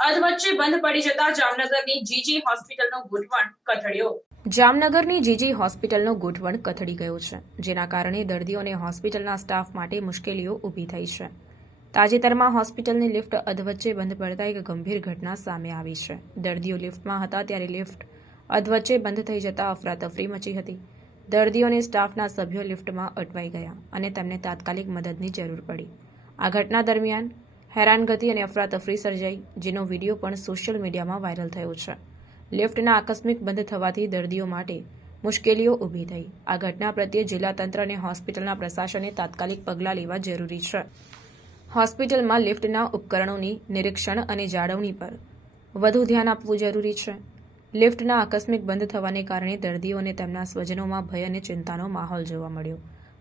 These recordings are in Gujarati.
અધવચ્ચે બંધ પડી જતા જામનગરની જીજી હોસ્પિટલનો ગૂંચવણ કથળ્યો. જામનગરની જીજી હોસ્પિટલનો ગોઠવણ કથળી ગયો છે, જેના કારણે દર્દીઓને હોસ્પિટલના સ્ટાફ માટે મુશ્કેલીઓ ઊભી થઈ છે. તાજેતરમાં હોસ્પિટલની લિફ્ટ અધવચ્ચે બંધ પડતા એક ગંભીર ઘટના સામે આવી છે. દર્દીઓ લિફ્ટમાં હતા ત્યારે લિફ્ટ અધવચ્ચે બંધ થઈ જતા અફરાતફરી મચી હતી. દર્દીઓને સ્ટાફના સભ્યો લિફ્ટમાં અટવાઈ ગયા અને તેમને તાત્કાલિક મદદની જરૂર પડી. આ ઘટના દરમિયાન હેરાનગતિ અને અફરાતફરી સર્જાઈ, જેનો વીડિયો પણ સોશિયલ મીડિયામાં વાયરલ થયો છે. લિફ્ટના આકસ્મિક બંધ થવાથી દર્દીઓ માટે મુશ્કેલીઓ ઊભી થઈ. આ ઘટના પ્રત્યે જિલ્લા તંત્ર અને હોસ્પિટલના પ્રશાસને તાત્કાલિક પગલાં લેવા જરૂરી છે. હોસ્પિટલમાં લિફ્ટના ઉપકરણોની નિરીક્ષણ અને જાળવણી પર વધુ ધ્યાન આપવું જરૂરી છે. લિફ્ટના આકસ્મિક બંધ થવાને કારણે દર્દીઓ અને તેમના સ્વજનોમાં ભય અને ચિંતાનો માહોલ જોવા મળ્યો.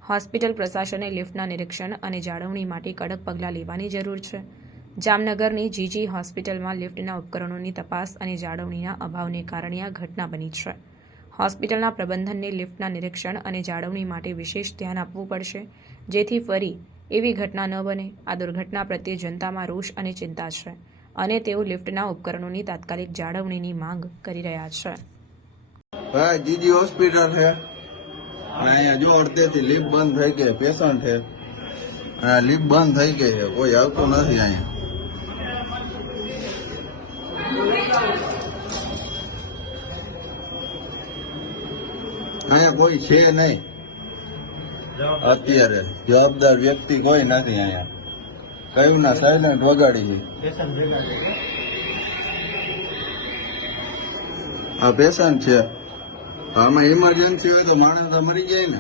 હોસ્પિટલ પ્રશાસને લિફ્ટના નિરીક્ષણ અને જાળવણી માટે કડક પગલાં લેવાની જરૂર છે. જામનગરની જીજી હોસ્પિટલમાં લિફ્ટના ઉપકરણોની તપાસ અને જાળવણીના અભાવને કારણે આ ઘટના બની છે. હોસ્પિટલના પ્રબંધનને લિફ્ટના નિરીક્ષણ અને જાળવણી માટે વિશેષ ધ્યાન આપવું પડશે, જેથી ફરી એવી ઘટના ન બને. આ દુર્ઘટના પ્રત્યે જનતામાં રોષ અને ચિંતા છે અને તેઓ લિફ્ટના ઉપકરણોની તાત્કાલિક જાળવણીની માંગ કરી રહ્યા છે. હા, જીજી હોસ્પિટલ છે. અને અહીંયા જો અડધેથી લીપ બંધ થઈ ગઈ પેશન્ટ છે. અને આ બંધ થઈ ગઈ છે કોઈ આવતું નથી અહીંયા. અહીંયા કોઈ છે નહીં. અત્યારે જવાબદાર વ્યક્તિ કોઈ નથી અહીંયા. કયું ના સાયલેન્ટ વગાડી છે. આ પેશન્ટ છે. આમાં ઇમરજન્સી હોય તો માણસ તો મરી જાય ને.